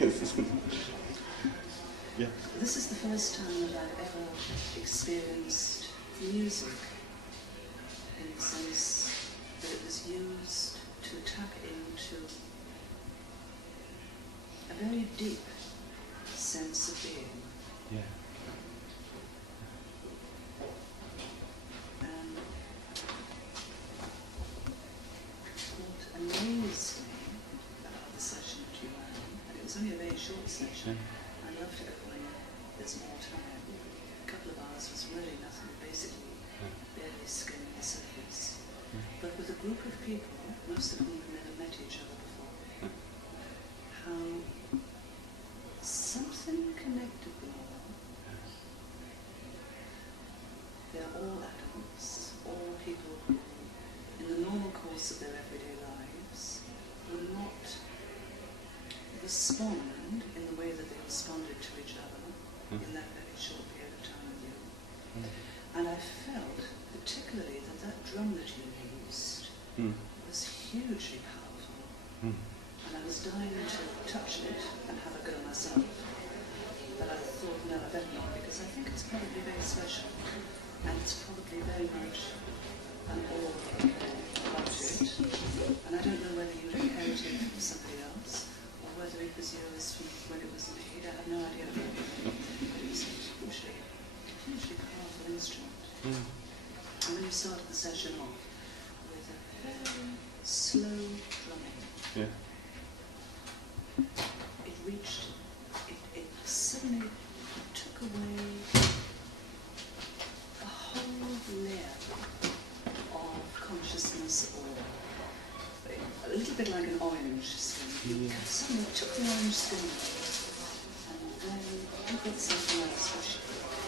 Yes. Yeah. This is the first time that I've ever experienced music in the sense that it was used to tap into a very deep sense of being. Yeah. And what amazed me about the session that you ran, and it was only a very short session, I loved it when there's more time. A couple of hours was really nothing, basically barely skimming the surface. But with a group of people, most of whom had never met each other before, how something connected them all. They're all adults, all people who, in the normal course of their everyday lives, will not respond in the way that they responded to each other in that very short period of time with you. And I felt, particularly, that that drum that you used was hugely powerful. And I was dying to touch it and have a go myself. But I thought, no, I better not, because I think it's probably very special. And it's probably very much an aura about it. And I don't know whether you inherited it from somebody else, or whether it was yours from when it was made. I have no idea. But it was a hugely powerful instrument. And when you started the session off with a very slow drumming, it reached, it suddenly took away a whole layer of consciousness, or a little bit like an orange skin. It suddenly took the orange skin away, and then you got something else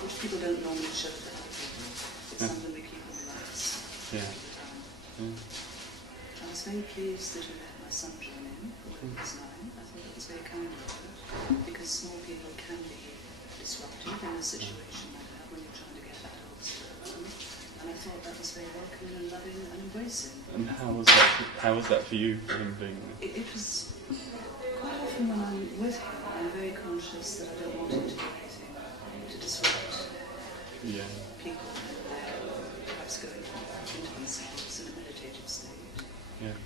which people don't normally show to other people. It's something we keep on the lights all the time. I was very pleased that you let my son join in, although he was 9. I thought that was very kind of you, because small people can be disruptive in a situation like that when you're trying to get adults to learn. And I thought that was very welcoming and loving and embracing. And how was that for you, for him being there? It was quite often when I'm with him, I'm very conscious that I don't want him to do anything to disrupt people and perhaps going into themselves in a meditative state.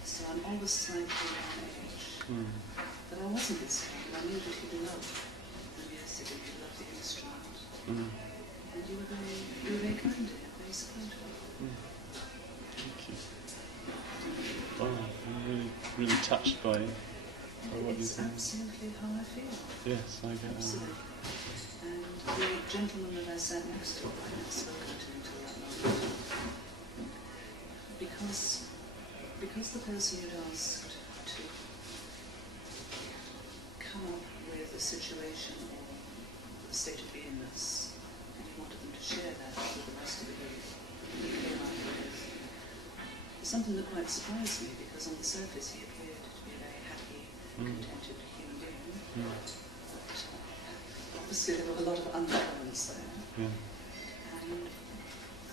So I'm always slightly on edge. But I wasn't this time. I knew that he loved the music and he loved the instrument. And you were very kind to him, very supportive. Thank you. Wow, I'm really touched by what you said. It's absolutely how I feel. Yes, I get absolutely. And the gentleman that I sat next to, I hadn't spoken to until that moment. Because the person you'd asked to come up with a situation or a state of beingness, and you wanted them to share that with the rest of the group, that came up with something that quite surprised me, because on the surface he appeared to be a very happy, contented human being. But obviously there were a lot of undercurrents there. And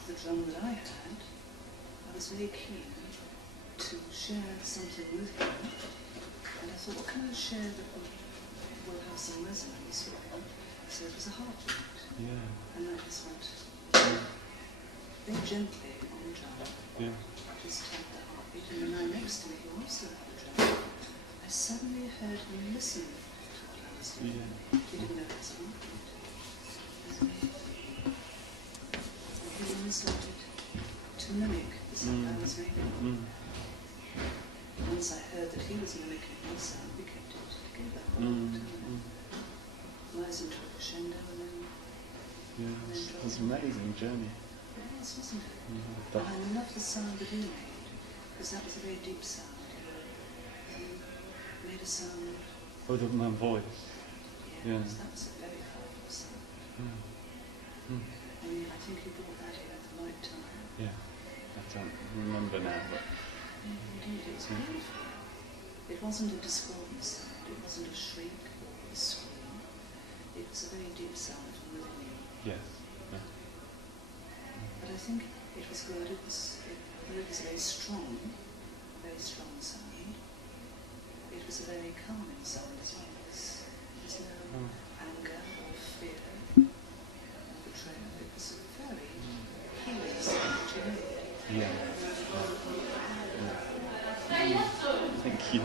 the drum that I had, I was very keen to share something with him, and I thought, what can I share that will have some resonance with him? So it was a heartbeat, and I just went very gently on the drum, just tapped the heartbeat, and the man next to me, who also had a drum, I suddenly heard him listen to what I was doing. He didn't know his heartbeat. And he then started to mimic the sound I was making. Once I heard that he was mimicking my sound, we kept it together for a long time. Rise into a crescendo and then... it was an amazing journey. Yes, wasn't it? And I love the sound that you made, because that was a very deep sound. You made a sound... Oh, my voice. Yes, that was a very powerful sound. And I think you brought that in at the right time. I don't remember now, but... Indeed, it was beautiful. It wasn't a discordant sound, it wasn't a shriek or a scream. It was a very deep sound from within you. But I think it was good. It was very strong sound. It was a very calming sound as well. was no anger or fear or betrayal. It was a very healing sound to me. Yeah. Thank you.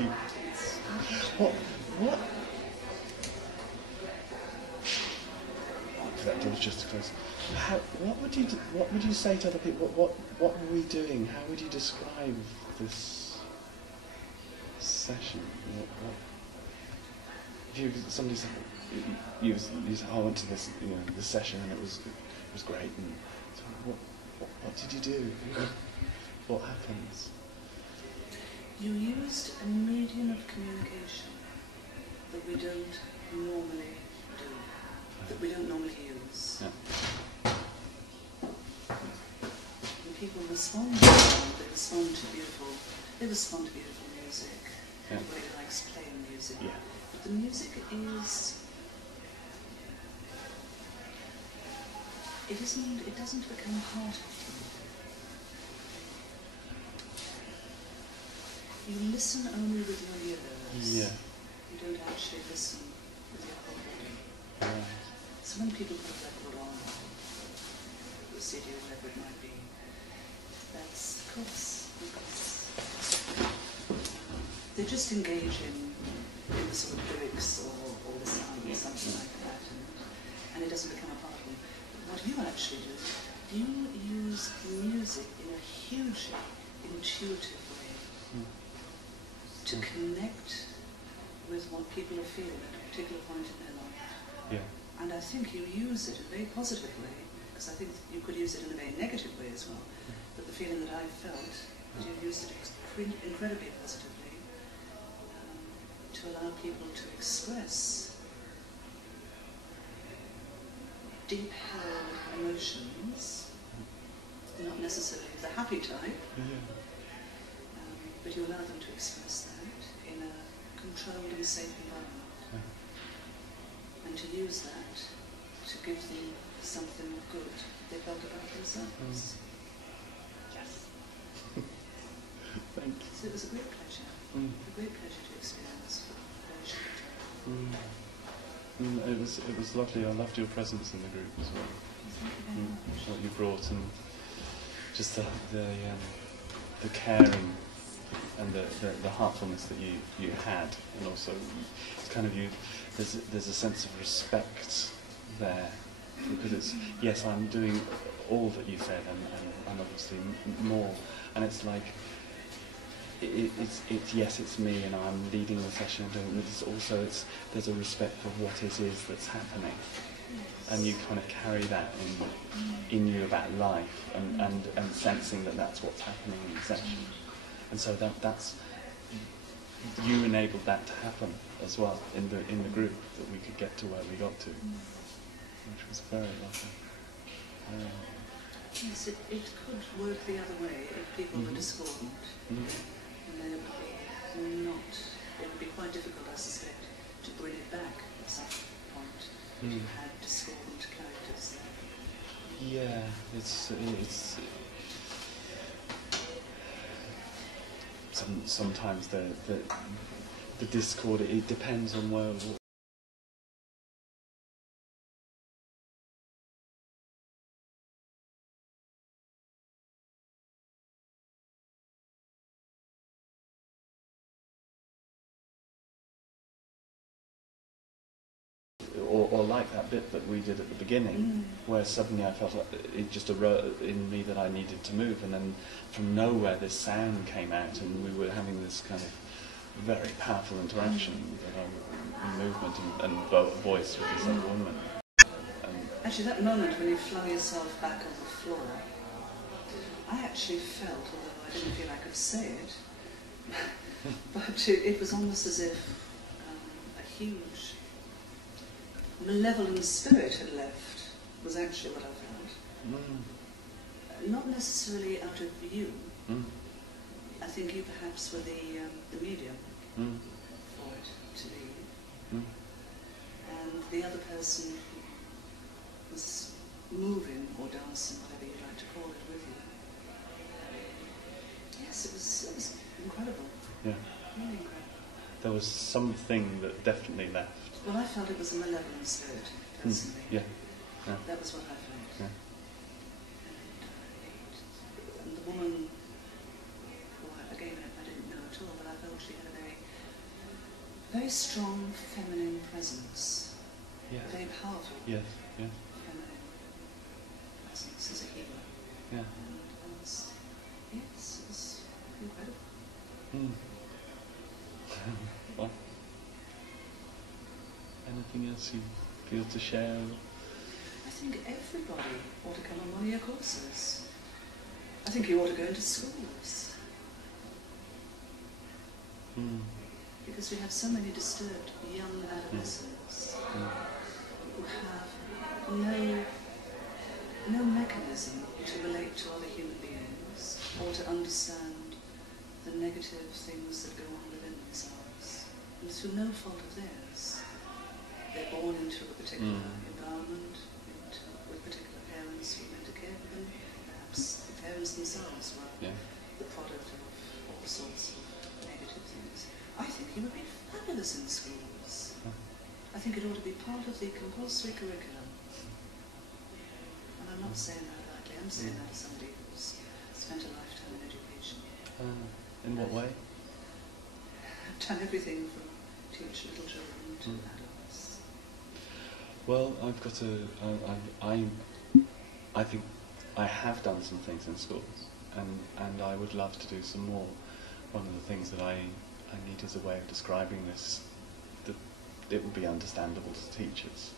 What? That door's just closed. What would you say to other people? What were we doing? How would you describe this session? If somebody said, you said, oh, I went to this, this session and it was great. And so what did you do? What happens? You used a medium of communication that we don't normally do, that we don't normally use. Yeah. When people respond to sound, they respond to beautiful music. Yeah. Everybody likes playing music. Yeah. But the music is, it doesn't become part of you. You listen only with your ears. Yeah. You don't actually listen with your whole body. Right. So when people put a record on, or a CD or whatever it might be, that's, of course, they just engage in the sort of lyrics or the sound or something like that, and it doesn't become a part of them. But what you actually do, you use music in a hugely intuitive way to connect with what people are feeling at a particular point in their life. Yeah. And I think you use it in a very positive way, because I think you could use it in a very negative way as well. But the feeling that I felt, that you used it incredibly positively to allow people to express deep-held emotions, not necessarily the happy type, but you allow them to express that in a controlled and safe environment. Yeah. And to use that to give them something good they felt about themselves. Yes. Thank you. So it was a great pleasure. A great pleasure to experience for a very short time. It was lovely. I loved your presence in the group as well. Thank you very much. What you brought, and just the caring and the heartfulness that you had, and also it's kind of there's a sense of respect there, because it's, yes, I'm doing all that you said and obviously more, and it's like it's yes, it's me and I'm leading the session and doing it, but it's also there's a respect for what it is that's happening. And you kind of carry that in you about life and sensing that that's what's happening in the session. And so that's you enabled that to happen as well in the group, that we could get to where we got to, which was very lovely. Yes, it could work the other way if people were discordant. And then it would be quite difficult, I suspect, to bring it back at some point if you had discordant characters there. Yeah, it's sometimes the discord, it depends on where. Or like that bit that we did at the beginning, where suddenly I felt like it just arose in me that I needed to move, and then from nowhere this sound came out, and we were having this kind of very powerful interaction, movement and voice with this other woman. Actually, that moment when you flung yourself back on the floor, I actually felt, although I didn't feel I could say it, but it was almost as if a huge malevolent spirit had left, was actually what I felt. Not necessarily out of you. I think you perhaps were the medium for it to be. And the other person was moving or dancing, whatever you'd like to call it, with you. Yes, it was incredible. Yeah. Really incredible. there was something that definitely left. Well, I felt it was a malevolent spirit, personally. Yeah. Yeah. That was what I felt. Yeah. And the woman, who again I didn't know at all, but I felt she had a very strong feminine presence. Yeah. A very powerful Yes. Yeah. feminine presence as a healer. Yeah. And it was incredible. Mm. Well, anything else you feel to share? I think everybody ought to come on one of your courses. I think you ought to go into schools. Mm. Because we have so many disturbed young adolescents who have no mechanism to relate to other human beings or to understand the negative things that go on within themselves. And through no fault of theirs. They're born into a particular environment, with particular parents who went to care for them. Perhaps the parents themselves were the product of all sorts of negative things. I think it would be fabulous in schools. I think it ought to be part of the compulsory curriculum. And I'm not saying that lightly, I'm saying that as somebody who's spent a lifetime in education. In what way? I've done everything from teach little children to adults. Well, I've got to. I think I have done some things in schools, and I would love to do some more. One of the things that I need as a way of describing this, that it would be understandable to teachers.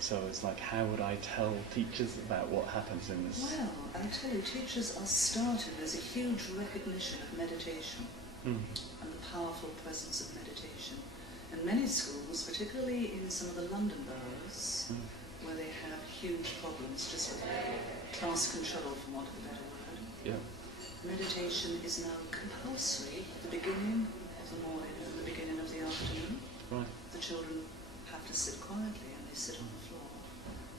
So it's like, how would I tell teachers about what happens in this? Well, I'll tell you, teachers are starting. There's a huge recognition of meditation and the powerful presence of meditation. And many schools, particularly in some of the London boroughs, where they have huge problems just with class control, for want of a better word, meditation is now compulsory at the beginning of the morning and the beginning of the afternoon. Right. The children have to sit quietly and they sit on the floor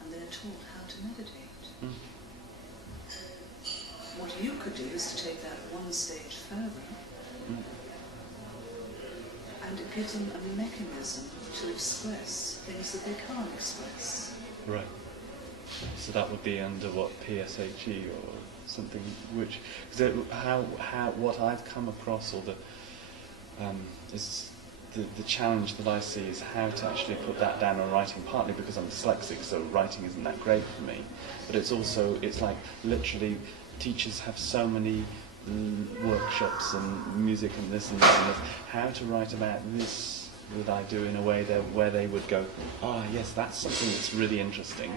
and they're taught how to meditate. What you could do is to take that one stage further and give them a mechanism to express things that they can't express. Right. So that would be under what, PSHE or something, which, what I've come across, or is the challenge that I see is how to actually put that down on writing, partly because I'm dyslexic, so writing isn't that great for me, but it's also, it's like literally teachers have so many workshops and music and this and this and this, how to write about this would I do in a way that where they would go, yes, that's something that's really interesting,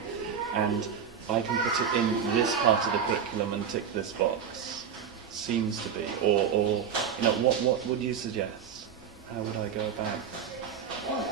and I can put it in this part of the curriculum and tick this box. Seems to be, or what would you suggest? How would I go about? Well,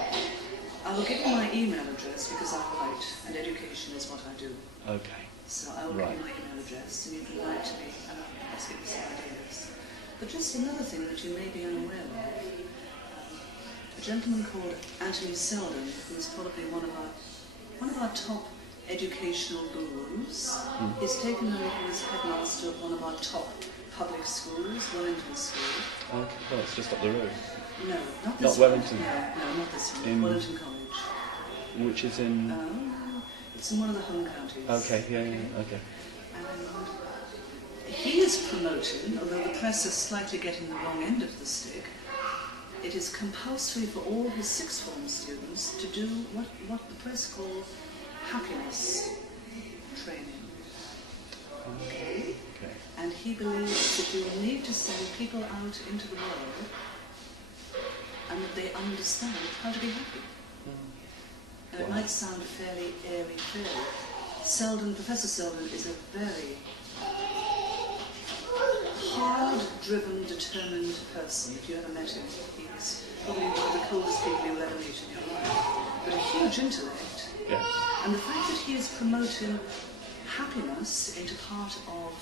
I will give you my email address because I write, and education is what I do. Okay. So I will give you my email address, and you can write to me, and I'll give you some ideas. But just another thing that you may be unaware of, a gentleman called Anthony Selden, who's probably one of our top educational gurus. He's taken over as headmaster of one of our top public schools, Wellington School. Okay, well, it's just up the road. No, not this Not Wellington. one. No, not this one. Wellington College. Which is in... it's in one of the home counties. Okay, okay. And he is promoting, although the press is slightly getting the wrong end of the stick, it is compulsory for all his sixth form students to do what the press call happiness training. Okay? And he believes that you need to send people out into the world and that they understand how to be happy. And it might sound fairly airy fairy. Professor Selden is a very hard-driven, determined person. If you ever met him, he's probably one of the coldest people you'll ever meet in your life. But a huge intellect. Yes. And the fact that he is promoting happiness into part of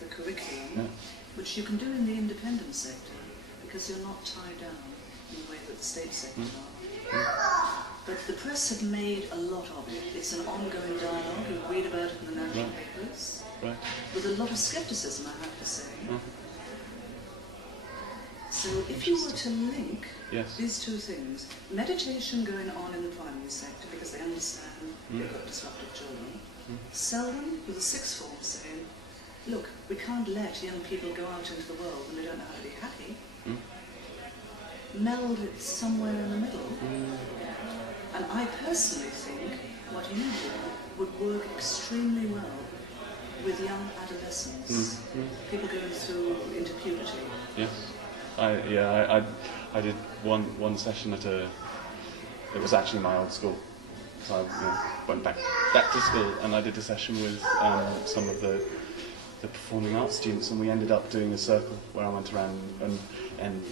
the curriculum, which you can do in the independent sector, because you're not tied down in the way that the state sectors are. But the press have made a lot of it. It's an ongoing dialogue. You read about it in the national papers. With a lot of scepticism, I have to say. So if you were to link Yes. these two things, meditation going on in the primary sector because they understand they've got disruptive children, seldom with the sixth form saying, look, we can't let young people go out into the world when they don't know how to be happy. Meld it somewhere in the middle. And I personally think what you do would work extremely well with young adolescents, people going through into puberty. Yes. I did one session at it was actually my old school. So I went back to school and I did a session with some of the performing arts students, and we ended up doing a circle where I went around and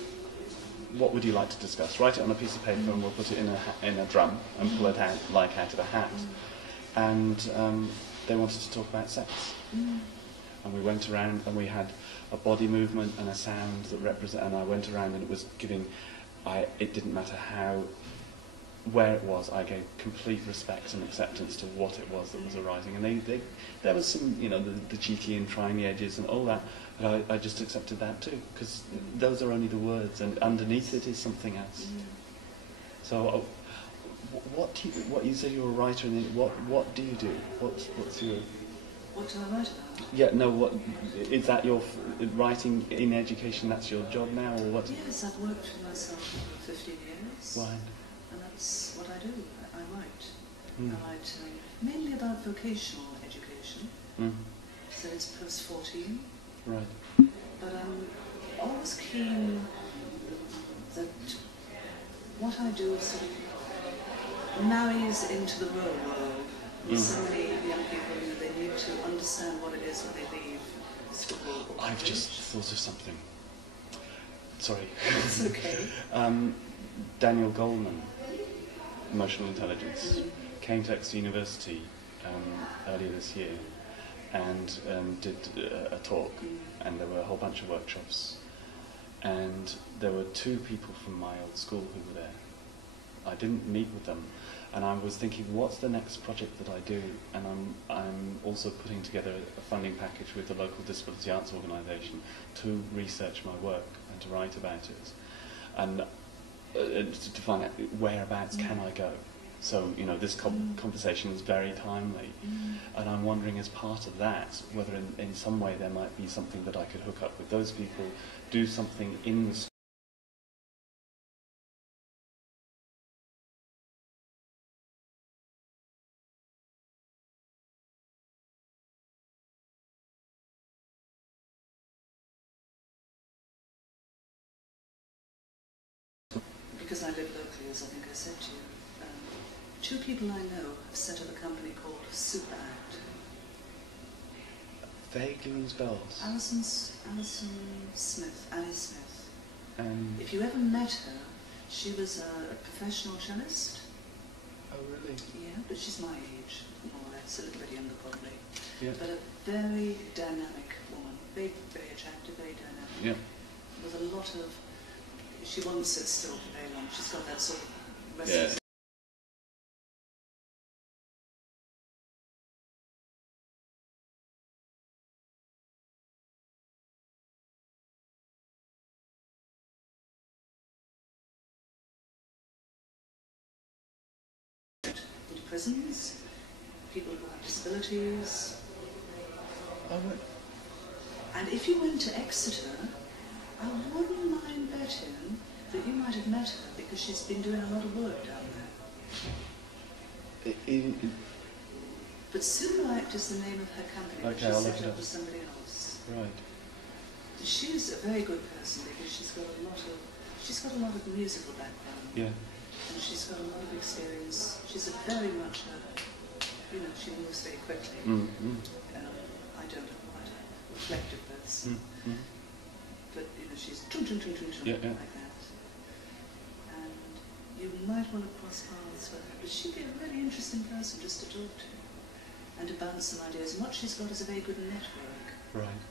what would you like to discuss? Write it on a piece of paper and we'll put it in a drum and pull it out like out of a hat. And they wanted to talk about sex. And we went around and we had a body movement and a sound that represent. And I went around and it was giving. It didn't matter where it was. I gave complete respect and acceptance to what it was that was arising. And there was some, the cheeky and trying the edges and all that. But I just accepted that too, because those are only the words, and underneath it is something else. So, what you said you're a writer, and what do you do? What's your? What do I write about? Yeah, no. What is that? Your writing in education? That's your job now, or what? Yes, I've worked for myself for 15 years. Why? And that's what I do. I write. I write mainly about vocational education. So it's post 14. Right. But I'm always keen that what I do sort of marries into the real world. So many young people, they need to understand what it is when they leave school. I've just thought of something. Sorry. It's okay. Daniel Goleman, Emotional Intelligence, came to Exeter University earlier this year and did a talk, and there were a whole bunch of workshops, and there were 2 people from my old school who were there. I didn't meet with them, and I was thinking, what's the next project that I do? And I'm also putting together a funding package with the local disability arts organisation to research my work and to write about it, and to find out whereabouts can I go. So, this conversation is very timely, and I'm wondering, as part of that, whether in some way there might be something that I could hook up with those people, do something in the school. Because I live locally, as I think I said to you, 2 people I know have set up a company called Super Act. Vaguely rings bells. Alison Smith, Annie Smith. If you ever met her, she was a professional cellist. Oh, really? Yeah, but she's my age, more or less, a little bit younger probably. Yeah. But a very dynamic woman, very, very attractive, very dynamic. Yeah. With a lot of, she won't sit still for very long. She's got that sort of restless. Into prisons, people who have disabilities. Oh, right. And if you went to Exeter, I wouldn't mind betting that you might have met her because she's been doing a lot of work down there. But Super Act is the name of her company. Okay, She's I'll look set it up up. with somebody else. Right. She's a very good person because she's got a lot of musical background. Yeah. And she's got a lot of experience. She's a very much she moves very quickly. I don't know, quite a reflective person. But she's like that. And you might want to cross paths with her. But she'd be a really interesting person just to talk to and to bounce some ideas. And what she's got is a very good network. Right.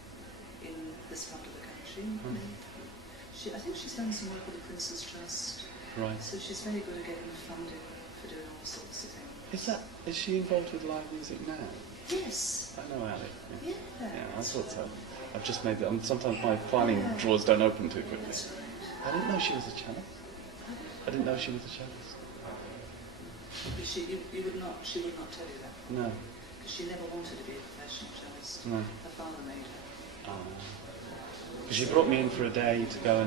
In this part of the country. I think she's done some work with the Prince's Trust. Right. So she's very good at getting funding for doing all sorts of things. Is she involved with live music now? Yes. I know Ali. Yeah. Yeah, I thought so. I've just made that. Sometimes my filing drawers don't open too quickly. That's right. I didn't know she was a cellist. I didn't know she was a cellist. But she would not tell you that. No. Because she never wanted to be a professional cellist. No. Her father made her. Because she brought me in for a day to go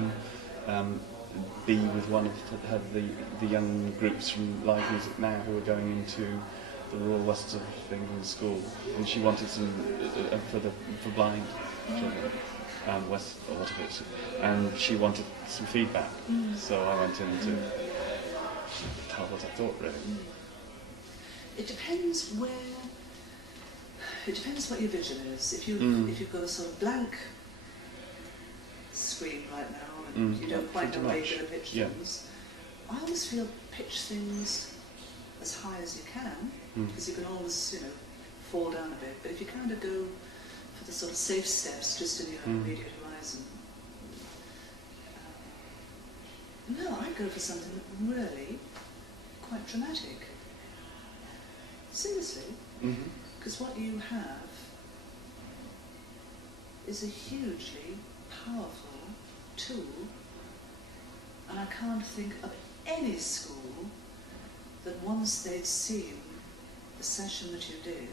and be with one of the young groups from Live Music Now who were going into the Royal West of England School, and she wanted some for blind children, West or what of it, and she wanted some feedback. So I went in to tell what I thought, really. It depends where. It depends what your vision is. If you've got a sort of blank screen right now and you don't quite know where you're going to pitch things, I always feel pitch things as high as you can, because you can always, fall down a bit. But if you kind of go for the sort of safe steps just in your immediate horizon, no, I go for something really quite dramatic. Seriously. Because what you have is a hugely powerful tool, and I can't think of any school that once they'd seen the session that you did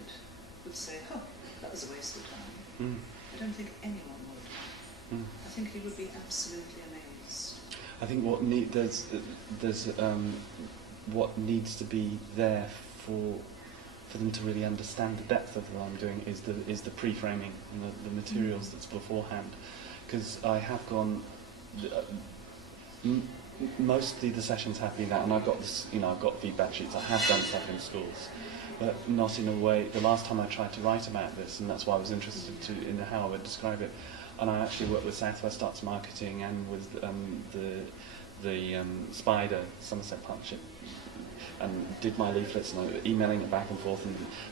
would say, oh, that was a waste of time. I don't think anyone would. I think you would be absolutely amazed. I think there's what needs to be there for them to really understand the depth of what I'm doing is the pre-framing and the materials that's beforehand. Because I have gone, mostly the sessions have been that, and I've got this, I've got feedback sheets. I have done stuff in schools, but not in a way. The last time I tried to write about this, and that's why I was interested in how I would describe it. And I actually worked with Southwest Arts Marketing and with the Spider Somerset Partnership, and did my leaflets, and I was emailing it back and forth,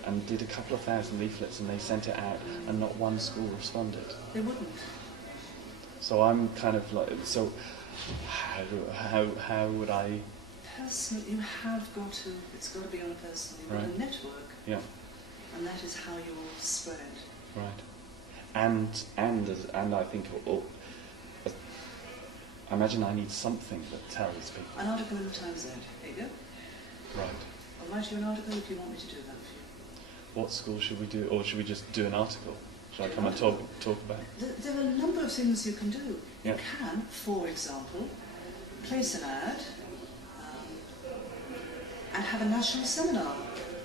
and did a couple of thousand leaflets, and they sent it out, and not one school responded. They wouldn't. So I'm kind of like, so how would I? Personal, you have got to. It's got to be on a personal. You've got a network. Yeah. And that is how you'll spread. Right. And I think, I imagine I need something that tells people. An article in the Times Ed. There you go. Right. I'll write you an article if you want me to do that for you. What school should we do, or should we just do an article? Should I come and talk about it? There are a number of things you can do. Yeah. You can, for example, place an ad and have a national seminar.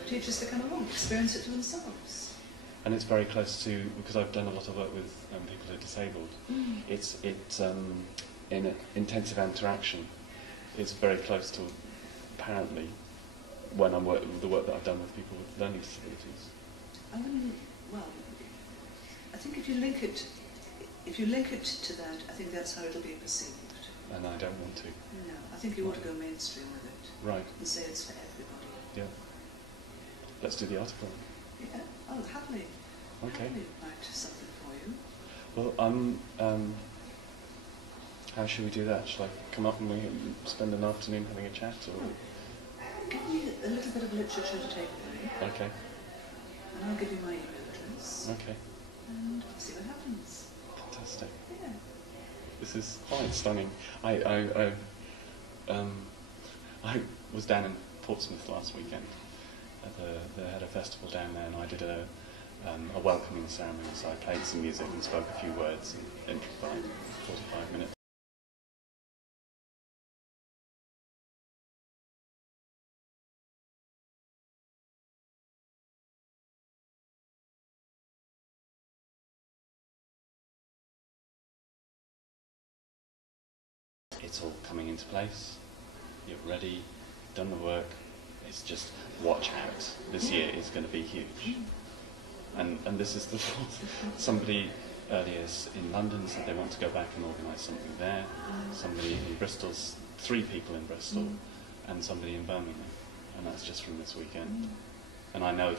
Teachers to come along, experience it for themselves. And it's very close to, because I've done a lot of work with people who are disabled. It's in an intensive interaction. It's very close to, apparently, when I'm the work that I've done with people with learning disabilities. I think if you link it to that, I think that's how it'll be perceived. And I don't want to. No, I think you ought to go mainstream with it. Right. And say it's for everybody. Yeah. Let's do the article. Yeah. Oh, happily. Okay. Happily write something for you. Well, how should we do that? Shall I come up and we spend an afternoon having a chat, or? Give me a little bit of literature to take away. Okay. And I'll give you my email address. Okay. And see what happens. Fantastic. Yeah. This is quite stunning. I was down in Portsmouth last weekend. They had a festival down there, and I did a welcoming ceremony. So I played some music and spoke a few words in 45 minutes. It's all coming into place. You're ready, done the work. It's just watch out. This year is going to be huge. And this is the somebody earlier in London said they want to go back and organise something there. Somebody in Bristol, 3 people in Bristol, and somebody in Birmingham. And that's just from this weekend. And I know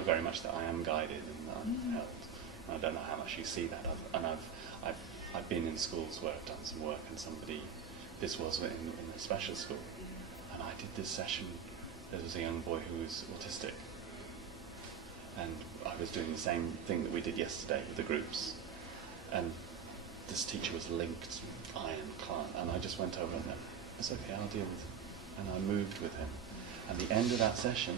very much that I am guided and that I'm helped. And I don't know how much you see that. I've been in schools where I've done some work, and this was in a special school, and I did this session. There was a young boy who was autistic, and I was doing the same thing that we did yesterday with the groups, and this teacher was linked ironclad, and I just went over and went, it's okay, I'll deal with it. And I moved with him. At the end of that session,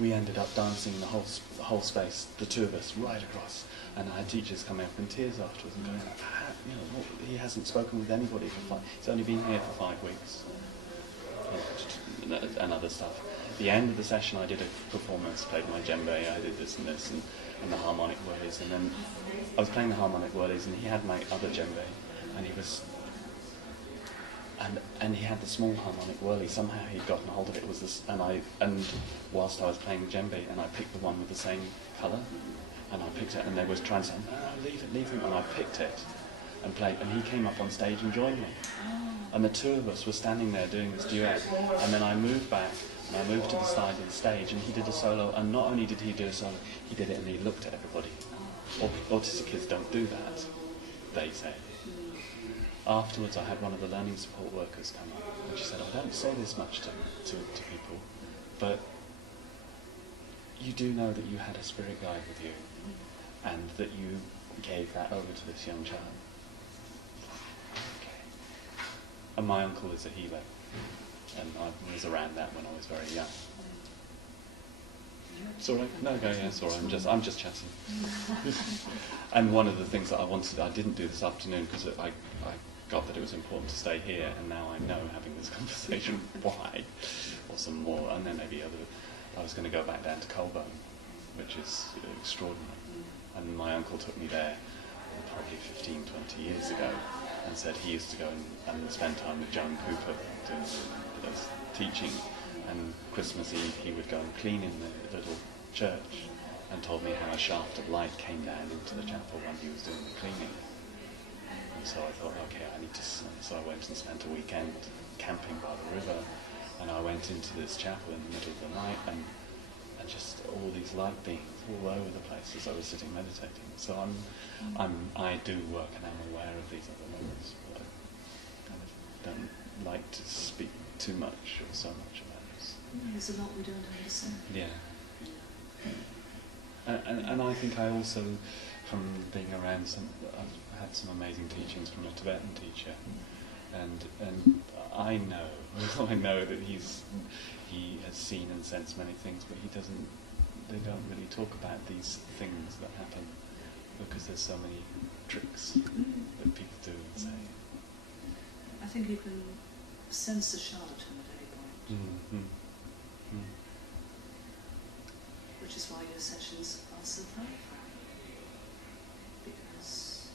we ended up dancing the whole space, the two of us, right across. And I had teachers coming up in tears afterwards and going, you know, he hasn't spoken with anybody for he's only been here for 5 weeks. And other stuff. At the end of the session, I did a performance, played my djembe, I did this and this, and the harmonic whirlies. And then I was playing the harmonic whirlies, and he had my other djembe, and he was, and he had the small harmonic whirly. Somehow he'd gotten hold of it. It was this, and whilst I was playing djembe, and I picked the one with the same colour, and I picked it, and they was trying to say, no, leave it, and I picked it and played, and he came up on stage and joined me. And the two of us were standing there doing this duet, and then I moved back, and I moved to the side of the stage, and he did a solo, and not only did he do a solo, he did it and he looked at everybody. Autistic kids don't do that, they say. Afterwards, I had one of the learning support workers come up, and she said, I don't say this much to people, but you do know that you had a spirit guide with you, and that you gave that over to this young child. Okay. And my uncle is a healer, and I was around that when I was very young. It's all right. No, yeah, it's all right. I'm just chatting. And one of the things that I didn't do this afternoon because I got that it was important to stay here, and now I know, having this conversation, why, or some more, and then maybe I was going to go back down to Colburn, which is extraordinary. And my uncle took me there probably 15, 20 years ago, and said he used to go and spend time with Joan Cooper doing those teaching, and Christmas Eve he would go and clean in the little church, and told me how a shaft of light came down into the chapel when he was doing the cleaning. And so I thought, okay, I need to, so I went and spent a weekend camping by the river, and I went into this chapel in the middle of the night, and just all these light beings all over the place as I was sitting meditating. So I do work, and I'm aware of these other moments, but I kind of don't like to speak too much or so much about this. There's a lot we don't understand. Yeah. And I think I also, from being around I've had some amazing teachings from a Tibetan teacher, and I know that he has seen and sensed many things, but they don't really talk about these things that happen, because there's so many tricks that people do and say. I think you can sense the charlatan at any point. Which is why your sessions are so powerful, because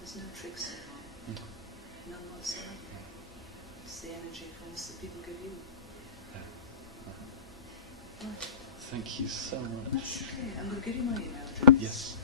there's no tricks involved, none whatsoever. It's the energy force that people give you. Right. Thank you so much. That's okay. I'm going to give you my email address. Yes.